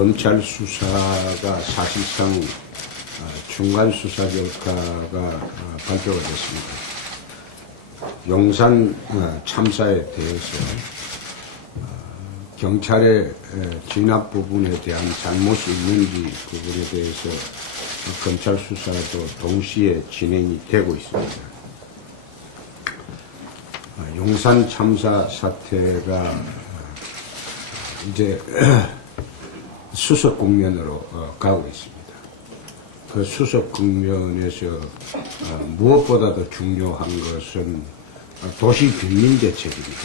검찰 수사가 사실상 중간 수사 결과가 발표가 됐습니다. 용산 참사에 대해서 경찰의 진압 부분에 대한 잘못이 있는지 부분에 대해서 검찰 수사도 동시에 진행이 되고 있습니다. 용산 참사 사태가 이제 수습 국면으로 가고 있습니다. 그 수습 국면에서 무엇보다도 중요한 것은 도시 빈민 대책입니다.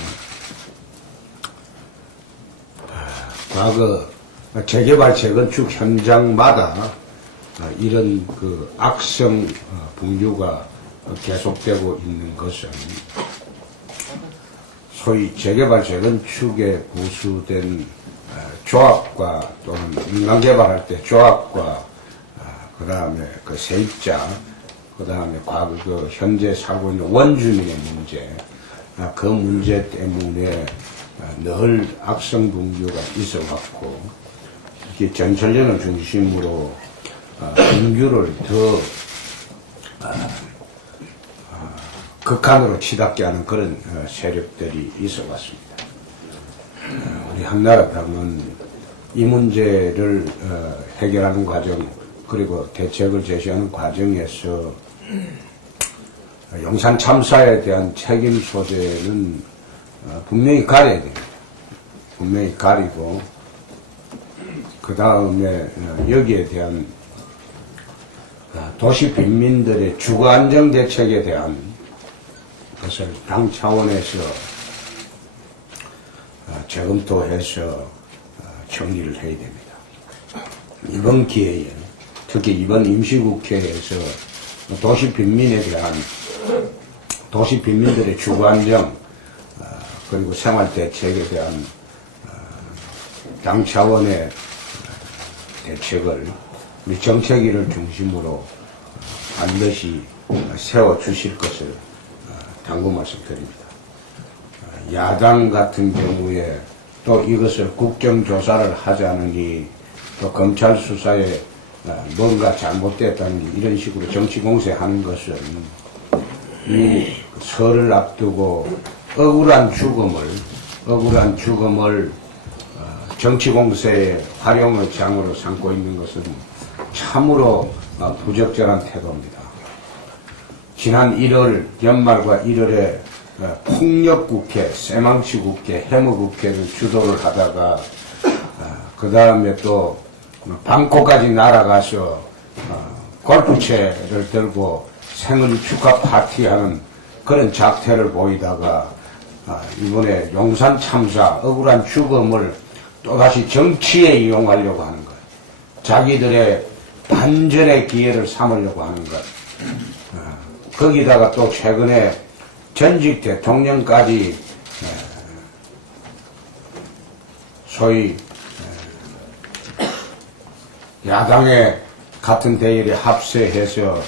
과거 재개발 재건축 현장마다 이런 그 악성 분류가 계속되고 있는 것은 소위 재개발 재건축에 부수된 조합과 또는 민간개발할 때 조합과 그 다음에 그 세입자, 그 다음에 과거 그 현재 살고 있는 원주민의 문제, 그 문제 때문에 늘 악성 분류가 있어왔고, 이렇게 전철련을 중심으로 분류를 더 극한으로 치닫게 하는 그런 세력들이 있어왔습니다. 우리 한나라당은 이 문제를 해결하는 과정, 그리고 대책을 제시하는 과정에서 용산 참사에 대한 책임 소재는 분명히 가려야 됩니다. 분명히 가리고 그 다음에 여기에 대한 도시 빈민들의 주거 안정 대책에 대한 것을 당 차원에서 재검토해서 정리를 해야 됩니다. 이번 기회에 특히 이번 임시국회에서 도시 빈민에 대한 도시 빈민들의 주거 안정 그리고 생활 대책에 대한 당 차원의 대책을 우리 정책위를 중심으로 반드시 세워주실 것을 당부 말씀드립니다. 야당 같은 경우에 또 이것을 국정조사를 하자느니 또 검찰 수사에 뭔가 잘못됐다는 이런 식으로 정치 공세하는 것은 이 설을 앞두고 억울한 죽음을 정치 공세의 활용의 장으로 삼고 있는 것은 참으로 부적절한 태도입니다. 지난 1월 연말과 1월에 폭력국회, 쇠망치국회, 해무국회를 주도를 하다가 그 다음에 또 방콕까지 날아가서 골프채를 들고 생일 축하 파티하는 그런 작태를 보이다가 이번에 용산 참사 억울한 죽음을 또다시 정치에 이용하려고 하는 것, 자기들의 반전의 기회를 삼으려고 하는 것, 거기다가 또 최근에 전직 대통령까지 소위 야당의 같은 대열에 합세해서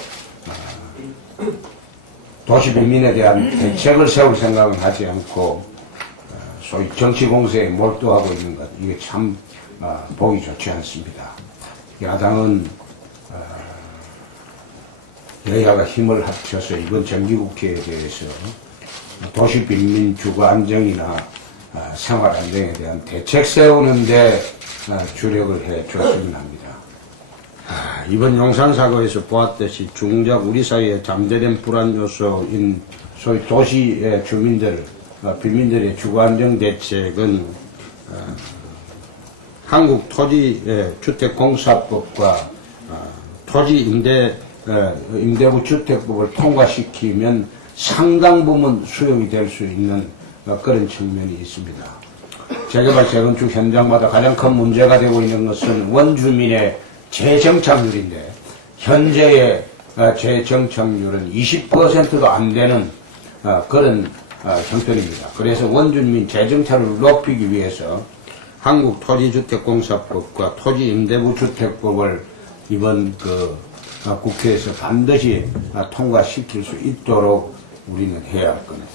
도시 빈민에 대한 대책을 세울 생각은 하지 않고 소위 정치 공세에 몰두하고 있는 것, 이게 참 보기 좋지 않습니다. 야당은 여야가 힘을 합쳐서 이번 정기국회에 대해서 도시 빈민 주거 안정이나 생활 안정에 대한 대책 세우는데 주력을 해 줬으면 합니다. 이번 용산 사고에서 보았듯이 중작 우리 사회에 잠재된 불안 요소인 소위 도시의 주민들, 빈민들의 주거 안정 대책은 한국 토지주택공사법과 임대부 주택법을 통과시키면 상당 부분 수용이 될 수 있는 그런 측면이 있습니다. 재개발 재건축 현장마다 가장 큰 문제가 되고 있는 것은 원주민의 재정착률인데 현재의 재정착률은 20%도 안 되는 그런 형편입니다. 그래서 원주민 재정착률을 높이기 위해서 한국토지주택공사법과 토지임대부주택법을 이번 국회에서 반드시 통과시킬 수 있도록 우리는 해야 할 겁니다.